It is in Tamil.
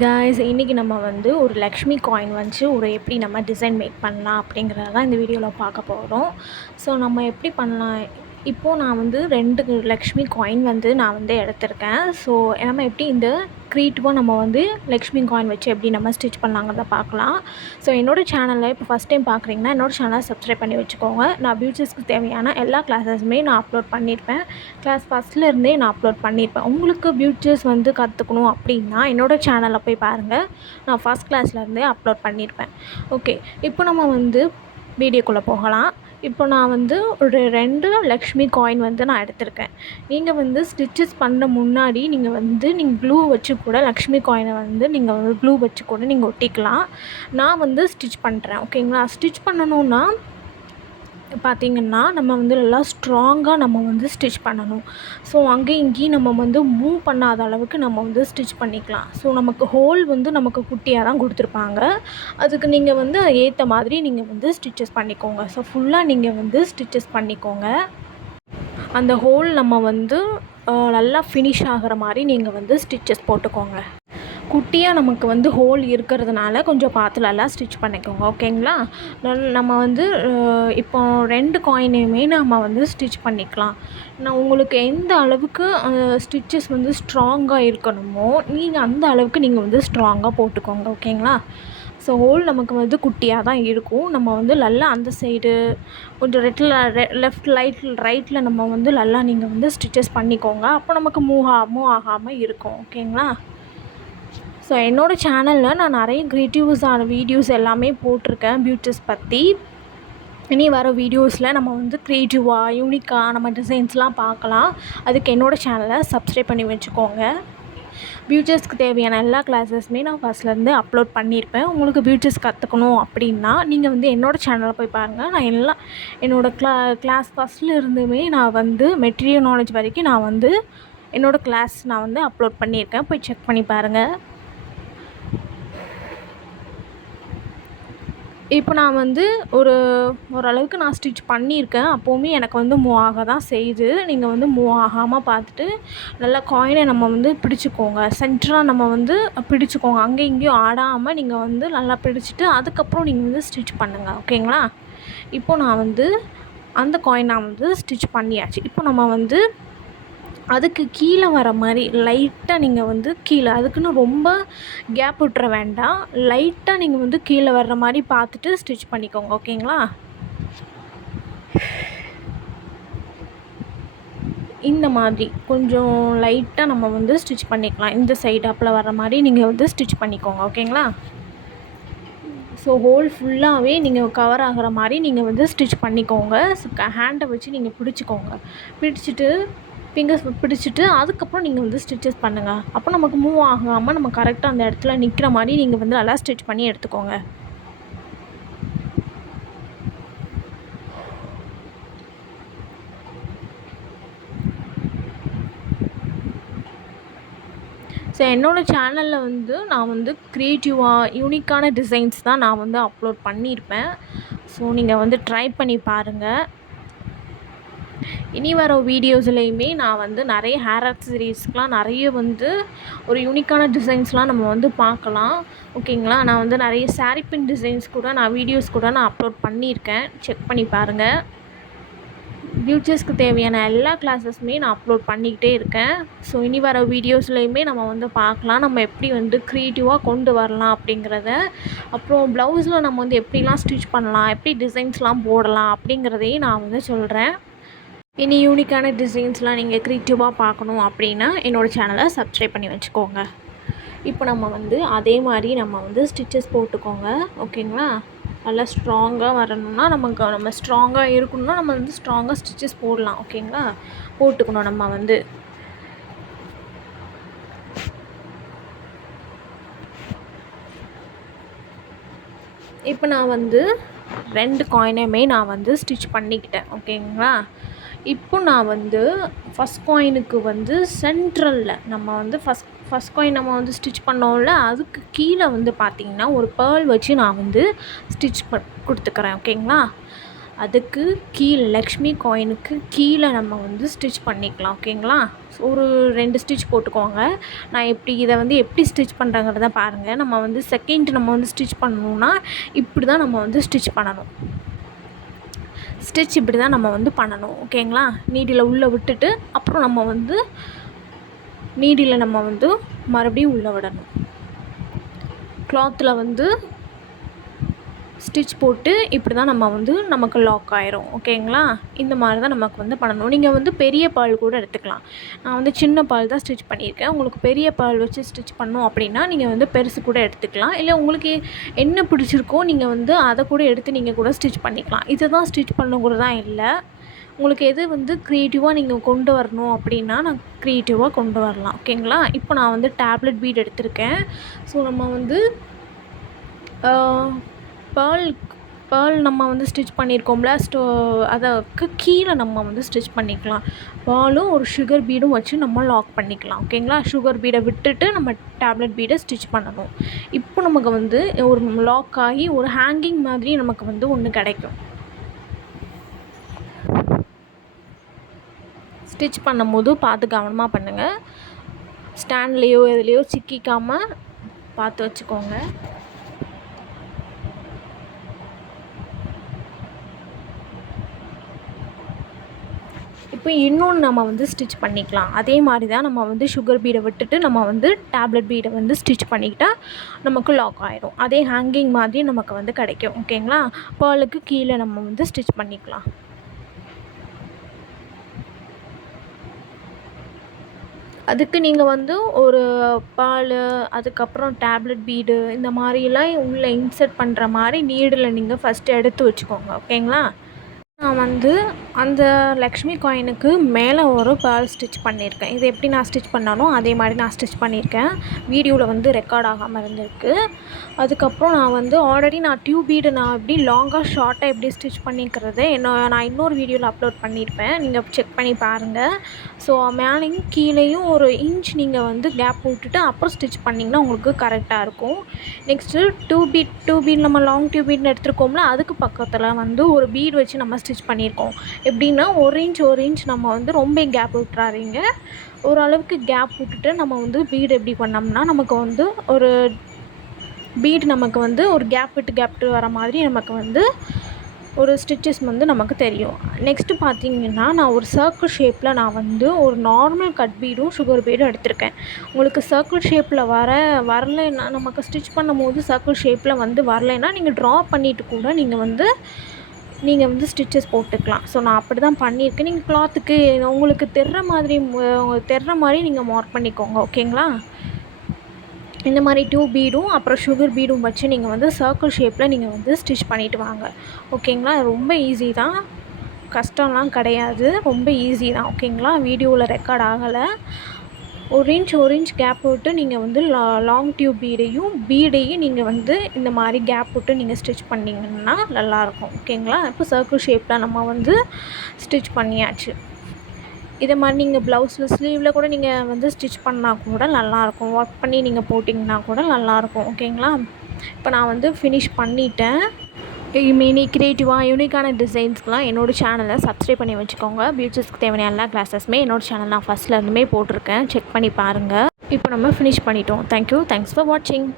காய்ஸ், இன்றைக்கி நம்ம வந்து ஒரு லக்ஷ்மி காயின் வச்சு எப்படி நம்ம டிசைன் மேக் பண்ணலாம் அப்படிங்கிறத தான் இந்த வீடியோவில் பார்க்க போகிறோம். ஸோ நம்ம எப்படி பண்ணலாம், இப்போது நான் வந்து 2 லக்ஷ்மி காயின் வந்து நான் வந்து எடுத்திருக்கேன். ஸோ நம்ம எப்படி இந்த க்ரியேட்டிவாக நம்ம வந்து லக்ஷ்மி காயின் வச்சு எப்படி நம்ம ஸ்டிச் பண்ணலாங்கிறத பார்க்கலாம். ஸோ என்னோடய சேனலில் இப்போ ஃபஸ்ட் டைம் பார்க்குறீங்கன்னா என்னோடய சேனலை சப்ஸ்கிரைப் பண்ணி வச்சுக்கோங்க. நான் பியூட்டிஸ்க்கு தேவையான எல்லா கிளாஸஸுமே நான் அப்லோட் பண்ணியிருப்பேன். கிளாஸ் ஃபஸ்ட்லேருந்தே நான் அப்லோட் பண்ணியிருப்பேன். உங்களுக்கு பியூட்டிஸ் வந்து கற்றுக்கணும் அப்படின்னா என்னோடய சேனலில் போய் பாருங்கள். நான் ஃபஸ்ட் கிளாஸ்லேருந்தே அப்லோட் பண்ணியிருப்பேன். ஓகே, இப்போ நம்ம வந்து வீடியோக்குள்ளே போகலாம். இப்போ நான் வந்து ஒரு 2 லக்ஷ்மி காயின் வந்து நான் எடுத்திருக்கேன். நீங்கள் வந்து ஸ்டிச்சஸ் பண்ண முன்னாடி நீங்கள் க்ளூ வச்சு கூட லக்ஷ்மி காயினை வந்து நீங்கள் வந்து க்ளூ வச்சு கூட நீங்கள் ஒட்டிக்கலாம். நான் வந்து ஸ்டிச் பண்ணுறேன். ஓகேங்களா? ஸ்டிச் பண்ணணுன்னா பார்த்திங்கன்னா நம்ம வந்து நல்லா ஸ்ட்ராங்காக நம்ம வந்து ஸ்டிச் பண்ணணும். ஸோ அங்கேயும் இங்கேயும் நம்ம வந்து மூவ் பண்ணாத அளவுக்கு நம்ம வந்து ஸ்டிச் பண்ணிக்கலாம். ஸோ நமக்கு ஹோல் வந்து நமக்கு குட்டியாக தான் கொடுத்துருப்பாங்க. அதுக்கு நீங்கள் வந்து ஏற்ற மாதிரி நீங்கள் வந்து ஸ்டிச்சஸ் பண்ணிக்கோங்க. ஸோ ஃபுல்லாக நீங்கள் வந்து ஸ்டிச்சஸ் பண்ணிக்கோங்க. அந்த ஹோல் நம்ம வந்து நல்லா ஃபினிஷ் ஆகிற மாதிரி நீங்கள் வந்து ஸ்டிச்சஸ் போட்டுக்கோங்க. குட்டியாக நமக்கு வந்து ஹோல் இருக்கிறதுனால கொஞ்சம் பார்த்து நல்லா ஸ்டிச் பண்ணிக்கோங்க. ஓகேங்களா? நம்ம வந்து இப்போ 2 காயினையுமே நம்ம வந்து ஸ்டிச் பண்ணிக்கலாம். நான் உங்களுக்கு எந்த அளவுக்கு ஸ்டிச்சஸ் வந்து ஸ்ட்ராங்காக இருக்கணுமோ நீங்கள் அந்த அளவுக்கு நீங்கள் வந்து ஸ்ட்ராங்காக போட்டுக்கோங்க. ஓகேங்களா? ஸோ ஹோல் நமக்கு வந்து குட்டியாக தான் இருக்கும். நம்ம வந்து நல்லா அந்த சைடு கொஞ்சம் லெஃப்ட் ரைட்டில் நம்ம வந்து நல்லா நீங்கள் வந்து ஸ்டிச்சஸ் பண்ணிக்கோங்க. அப்போ நமக்கு மூவ் ஆகாமல் இருக்கும். ஓகேங்களா? ஸோ என்னோடய சேனலில் நான் நிறைய க்ரியேட்டிவ்ஸான வீடியோஸ் எல்லாமே போட்டிருக்கேன் பியூட்டிஸ் பற்றி. இனி வர வீடியோஸில் நம்ம வந்து க்ரியேட்டிவாக யூனிக்காக நம்ம டிசைன்ஸ்லாம் பார்க்கலாம். அதுக்கு என்னோடய சேனலை சப்ஸ்கிரைப் பண்ணி வச்சுக்கோங்க. பியூட்டிஸ்க்கு தேவையான எல்லா கிளாஸஸுமே நான் ஃபஸ்ட்லேருந்து அப்லோட் பண்ணியிருப்பேன். உங்களுக்கு பியூட்டிஸ் கற்றுக்கணும் அப்படின்னா நீங்கள் வந்து என்னோடய சேனலில் போய் பாருங்கள். நான் என்னோடய கிளாஸ் ஃபஸ்ட்டில் இருந்துமே நான் வந்து மெட்டீரியல் நாலேஜ் வரைக்கும் நான் வந்து என்னோடய கிளாஸ் நான் வந்து அப்லோட் பண்ணியிருக்கேன். போய் செக் பண்ணி பாருங்கள். இப்போ நான் வந்து ஓரளவுக்கு நான் ஸ்டிச் பண்ணியிருக்கேன். அப்போவுமே எனக்கு வந்து மூவ் ஆக தான் செய்யுது. நீங்கள் வந்து மூவ் ஆகாமல் பார்த்துட்டு நல்லா காயினை நம்ம வந்து பிடிச்சிக்கோங்க. சென்டராக நம்ம வந்து பிடிச்சிக்கோங்க. அங்கேயும் இங்கேயும் ஆடாமல் நீங்கள் வந்து நல்லா பிடிச்சிட்டு அதுக்கப்புறம் நீங்கள் வந்து ஸ்டிச் பண்ணுங்கள். ஓகேங்களா? இப்போது நான் வந்து அந்த காயின் நான் வந்து ஸ்டிச் பண்ணியாச்சு. இப்போ நம்ம வந்து அதுக்கு கீழே வர மாதிரி லைட்டாக நீங்கள் வந்து கீழே அதுக்குன்னு ரொம்ப கேப் விட்டுற வேண்டாம். லைட்டாக நீங்கள் வந்து கீழே வர்ற மாதிரி பார்த்துட்டு ஸ்டிச் பண்ணிக்கோங்க. ஓகேங்களா? இந்த மாதிரி கொஞ்சம் லைட்டாக நம்ம வந்து ஸ்டிச் பண்ணிக்கலாம். இந்த சைடாப்பில் வர்ற மாதிரி நீங்கள் வந்து ஸ்டிச் பண்ணிக்கோங்க. ஓகேங்களா? ஸோ ஹோல் ஃபுல்லாகவே நீங்கள் கவர் ஆகிற மாதிரி நீங்கள் வந்து ஸ்டிச் பண்ணிக்கோங்க. ஹேண்டை வச்சு நீங்கள் பிடிச்சிக்கோங்க. பிடிச்சிட்டு ஃபிங்கர்ஸ் பிடிச்சிட்டு அதுக்கப்புறம் நீங்கள் வந்து ஸ்டிச்சஸ் பண்ணுங்கள். அப்போ நமக்கு மூவ் ஆகாமல் நம்ம கரெக்டாக அந்த இடத்துல நிற்கிற மாதிரி நீங்கள் வந்து நல்லா ஸ்டிச் பண்ணி எடுத்துக்கோங்க. ஸோ என்னோடய சேனலில் வந்து நான் வந்து க்ரியேட்டிவாக யூனிக்கான டிசைன்ஸ் தான் நான் வந்து அப்லோட் பண்ணியிருப்பேன். ஸோ நீங்கள் வந்து ட்ரை பண்ணி பாருங்கள். இனி வர வீடியோஸ்லேயுமே நான் வந்து நிறைய ஹேர் ஆக்சசரிஸ்க்கெலாம் நிறைய வந்து ஒரு யூனிக்கான டிசைன்ஸ்லாம் நம்ம வந்து பார்க்கலாம். ஓகேங்களா? நான் வந்து நிறைய சாரீ பின் டிசைன்ஸ் கூட நான் வீடியோஸ் கூட நான் அப்லோட் பண்ணியிருக்கேன். செக் பண்ணி பாருங்கள். பியூட்டிஸ்க்கு தேவையான எல்லா கிளாஸஸுமே நான் அப்லோட் பண்ணிக்கிட்டே இருக்கேன். ஸோ இனி வர வீடியோஸ்லேயுமே நம்ம வந்து பார்க்கலாம். நம்ம எப்படி வந்து க்ரியேட்டிவாக கொண்டு வரலாம் அப்படிங்கிறத. அப்புறம் ப்ளவுஸில் நம்ம வந்து எப்படிலாம் ஸ்டிச் பண்ணலாம், எப்படி டிசைன்ஸ்லாம் போடலாம் அப்படிங்கிறதையும் நான் வந்து சொல்கிறேன். இனி யூனிக்கான டிசைன்ஸ்லாம் நீங்கள் க்ரியேட்டிவாக பார்க்கணும் அப்படின்னா என்னோடய சேனலை சப்ஸ்கிரைப் பண்ணி வச்சுக்கோங்க. இப்போ நம்ம வந்து அதே மாதிரி நம்ம வந்து ஸ்டிச்சஸ் போட்டுக்கோங்க. ஓகேங்களா? நல்லா ஸ்ட்ராங்காக வரணும்னா நம்ம ஸ்ட்ராங்காக இருக்கணும்னா நம்ம வந்து ஸ்ட்ராங்காக ஸ்டிச்சஸ் போடலாம். ஓகேங்களா? போட்டுக்கணும் நம்ம வந்து. இப்போ நான் வந்து 2 காயினையுமே நான் வந்து ஸ்டிச் பண்ணிக்கிட்டேன். ஓகேங்களா? இப்போ நான் வந்து ஃபஸ்ட் காயினுக்கு வந்து சென்ட்ரலில் நம்ம வந்து ஃபஸ்ட் காயின் நம்ம வந்து ஸ்டிச் பண்ணோம்ல, அதுக்கு கீழே வந்து பார்த்திங்கன்னா ஒரு பேர்ல் வச்சு நான் வந்து ஸ்டிச் கொடுத்துக்கிறேன். ஓகேங்களா? அதுக்கு கீழே லக்ஷ்மி காயினுக்கு கீழே நம்ம வந்து ஸ்டிச் பண்ணிக்கலாம். ஓகேங்களா? ஒரு 2 ஸ்டிச் போட்டுக்கோங்க. நான் இதை வந்து எப்படி ஸ்டிச் பண்ணுறேங்கிறத பாருங்கள். நம்ம வந்து செகண்ட் நம்ம வந்து ஸ்டிச் பண்ணணுன்னா இப்படி தான் நம்ம வந்து ஸ்டிச் பண்ணணும். ஸ்டிச் இப்படி தான் நம்ம வந்து பண்ணணும். ஓகேங்களா? நீடில் உள்ளே விட்டுட்டு அப்புறம் நம்ம வந்து நீடில் நம்ம வந்து மறுபடியும் உள்ளே விடணும். கிளாத்தில் வந்து ஸ்டிச் போட்டு இப்படி தான் நம்ம வந்து நமக்கு லாக் ஆயிரும். ஓகேங்களா? இந்த மாதிரி தான் நமக்கு வந்து பண்ணணும். நீங்கள் வந்து பெரிய பால் கூட எடுத்துக்கலாம். நான் வந்து சின்ன பால் தான் ஸ்டிச் பண்ணியிருக்கேன். உங்களுக்கு பெரிய பால் வச்சு ஸ்டிச் பண்ணணும் அப்படின்னா நீங்கள் வந்து பெருசு கூட எடுத்துக்கலாம். இல்லை உங்களுக்கு என்ன பிடிச்சிருக்கோ நீங்கள் வந்து அதை கூட எடுத்து நீங்கள் கூட ஸ்டிச் பண்ணிக்கலாம். இதை தான் ஸ்டிச் பண்ணணுங்கிறது தான் இல்லை. உங்களுக்கு எது வந்து க்ரியேட்டிவாக நீங்கள் கொண்டு வரணும் அப்படின்னா நான் க்ரியேட்டிவாக கொண்டு வரலாம். ஓகேங்களா? இப்போ நான் வந்து டேப்லெட் பீட் எடுத்திருக்கேன். ஸோ நம்ம வந்து பேர்ல் நம்ம வந்து ஸ்டிச் பண்ணியிருக்கோம்ல, அதுக்கு கீழே நம்ம வந்து ஸ்டிச் பண்ணிக்கலாம். பாலும் ஒரு சுகர் பீடும் வச்சு நம்ம லாக் பண்ணிக்கலாம். ஓகேங்களா? சுகர் பீடை விட்டுட்டு நம்ம டேப்லெட் பீடை ஸ்டிச் பண்ணணும். இப்போ நமக்கு வந்து ஒரு லாக் ஆகி ஒரு ஹேங்கிங் மாதிரி நமக்கு வந்து ஒன்று கிடைக்கும். ஸ்டிச் பண்ணும்போது பார்த்து கவனமாக பண்ணுங்கள். ஸ்டாண்ட்லேயோ எதுலேயோ சிக்கிக்காமல் பார்த்து வச்சுக்கோங்க. இப்போ இன்னொன்று நம்ம வந்து ஸ்டிச் பண்ணிக்கலாம். அதே மாதிரி தான் நம்ம வந்து சுகர் பீடை விட்டுட்டு நம்ம வந்து டேப்லெட் பீடை வந்து ஸ்டிச் பண்ணிக்கிட்டால் நமக்கு லாக் ஆகிடும். அதே ஹேங்கிங் மாதிரி நமக்கு வந்து கிடைக்கும். ஓகேங்களா? பேர்லுக்கு கீழே நம்ம வந்து ஸ்டிச் பண்ணிக்கலாம். அதுக்கு நீங்கள் வந்து ஒரு பால், அதுக்கப்புறம் டேப்லெட் பீடு இந்த மாதிரிலாம் உள்ளே இன்சர்ட் பண்ணுற மாதிரி நீடில் நீங்கள் ஃபஸ்ட்டு எடுத்து வச்சுக்கோங்க. ஓகேங்களா? நான் வந்து அந்த லக்ஷ்மி காயினுக்கு மேலே ஒரு பேர்ல் ஸ்டிச் பண்ணியிருக்கேன். இது எப்படி நான் ஸ்டிச் பண்ணானோ அதே மாதிரி நான் ஸ்டிச் பண்ணியிருக்கேன். வீடியோவில் வந்து ரெக்கார்ட் ஆகாமல் இருந்திருக்கு. அதுக்கப்புறம் நான் வந்து ஆல்ரெடி நான் டியூப் பீடு நான் எப்படி லாங்காக ஷார்ட்டாக எப்படி ஸ்டிச் பண்ணிக்கிறது நான் இன்னொரு வீடியோவில் அப்லோட் பண்ணியிருப்பேன். நீங்கள் செக் பண்ணி பாருங்கள். ஸோ மேலேயும் கீழேயும் ஒரு இன்ச் நீங்கள் வந்து கேப் விட்டுட்டு அப்புறம் ஸ்டிச் பண்ணிங்கன்னா உங்களுக்கு கரெக்டாக இருக்கும். நெக்ஸ்ட்டு டியூப் பீட் நம்ம லாங் டியூப் பீட்னு எடுத்துருக்கோம்ல, அதுக்கு பக்கத்தில் வந்து ஒரு பீட் வச்சு நம்ம ஸ்டிச் பண்ணியிருக்கோம். எப்படின்னா ஒரு இன்ச் நம்ம வந்து ரொம்ப கேப் விட்டுறாதீங்க. ஓரளவுக்கு கேப் விட்டுட்டு நம்ம வந்து பீடு எப்படி பண்ணோம்னா நமக்கு வந்து ஒரு பீடு நமக்கு வந்து ஒரு கேப் விட்டு வர மாதிரி நமக்கு வந்து ஒரு ஸ்டிச்சஸ் வந்து நமக்கு தெரியும். நெக்ஸ்ட்டு பார்த்திங்கன்னா நான் ஒரு சர்க்கிள் ஷேப்பில் நான் வந்து ஒரு நார்மல் கட் பீடும் சுகர் பீடும் எடுத்திருக்கேன். உங்களுக்கு சர்க்கிள் ஷேப்பில் வரலைன்னா நமக்கு ஸ்டிச் பண்ணும்போது சர்க்கிள் ஷேப்பில் வந்து வரலைன்னா நீங்கள் ட்ரா பண்ணிவிட்டு கூட நீங்கள் வந்து ஸ்டிச்சஸ் போட்டுக்கலாம். ஸோ நான் அப்படி தான் பண்ணியிருக்கேன். நீங்கள் கிளாத்துக்கு உங்களுக்கு தெரிற மாதிரி நீங்கள் மார்க் பண்ணிக்கோங்க. ஓகேங்களா? இந்த மாதிரி டியூப் பீடும் அப்புறம் சுகர் பீடும் வச்சு நீங்கள் வந்து சர்க்கிள் ஷேப்பில் நீங்கள் வந்து ஸ்டிச் பண்ணிவிட்டு வாங்க. ஓகேங்களா? ரொம்ப ஈஸி தான், கஷ்டம்லாம் கிடையாது, ரொம்ப ஈஸி தான். ஓகேங்களா? வீடியோவில் ரெக்கார்ட் ஆகலை. ஒரு இன்ச் கேப் விட்டு நீங்கள் வந்து லாங் டியூப் பீடையும் நீங்கள் வந்து இந்த மாதிரி கேப் விட்டு நீங்கள் ஸ்டிச் பண்ணிங்கன்னா நல்லாயிருக்கும். ஓகேங்களா? இப்போ சர்க்கிள் ஷேப்பில் நம்ம வந்து ஸ்டிச் பண்ணியாச்சு. இதை மாதிரி நீங்கள் ப்ளவுஸில் ஸ்லீவில் கூட நீங்கள் வந்து ஸ்டிச் பண்ணால் கூட நல்லாயிருக்கும். ஒர்க் பண்ணி நீங்கள் போட்டிங்கன்னா கூட நல்லாயிருக்கும். ஓகேங்களா? இப்போ நான் வந்து ஃபினிஷ் பண்ணிட்டேன். மினி க்ரியேட்டிவாக யூனிக்கான டிசைன்ஸ்க்கெலாம் என்னோடய சேனலை சப்ஸ்கிரைப் பண்ணி வச்சுக்கோங்க. பியூட்டிஸ்க்கு தேவையான எல்லா கிளாஸஸுமே என்னோடய சேனல் நான் ஃபஸ்ட்லேருந்துமே போட்டிருக்கேன். செக் பண்ணி பாருங்கள். இப்போ நம்ம ஃபினிஷ் பண்ணிட்டோம். தேங்க்யூ. தேங்க்ஸ் ஃபார் வாட்சிங்.